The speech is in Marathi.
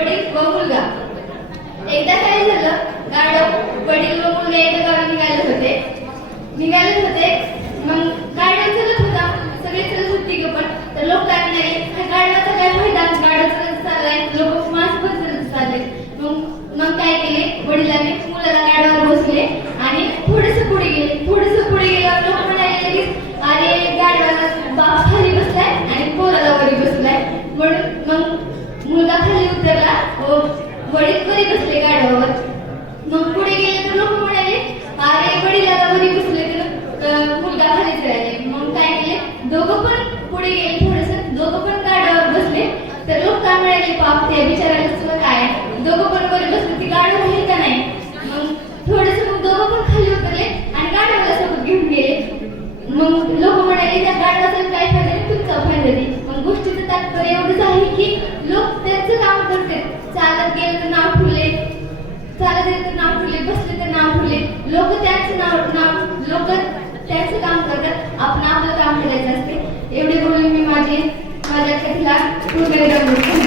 वडील व मुलगा. एकदा काय झालं, गाढव वडील व मुलगा एका गावी निघाले होते. मग गाढव चलत होता, सगळे चलत होती पण तर लोक काय म्हणाले, गाढवाचा काय फायदा, गाढव चाललाय, लोक मास्क बसत चालले. मग काय केले, वडिलांनी मुलाला गाढवावर बसले आणि थोडेसे पुढे गेल्यावर लोक म्हणाले लगेच, अरे गाढवाला बाप खाली बसलाय आणि पोराला वरी बसलाय. म्हणून मग मुलगा खाली उतरला व वडील वरी बसले गाढवावर. मग पुढे गेले तर लोक म्हणाले, अरे वडिलाला वरी बसले तर मुलगा खालीच राहिले. मग काय केले, दोघं पण पुढे गेले, दोघं पण गाढवावर बसले. तर लोक काय म्हणाले, पाप त्या बिचारायला सुद्धा काय, दोघं पण वरी बसले, ती गाढव आहे का नाही. मग दोघं पण खाली उतरले आणि गाढवाला सोबत घेऊन गेले. मग लोक म्हणाले, त्या गाढवाचा काय फायदा, तुमचा फायदा नाही. मग गोष्टीचं तात्पर्य एवढंच आहे की लोक त्यांचं काम करते, चालत गेले तर नाव ठेवले, चालत गेले तर नाव ठेवले, बसले तर नाव ठेवले. लोक त्यांचं काम करतात, आपण आपलं काम करायचं असते. एवढे बोलून मी माझ्या कथेला पूर्ण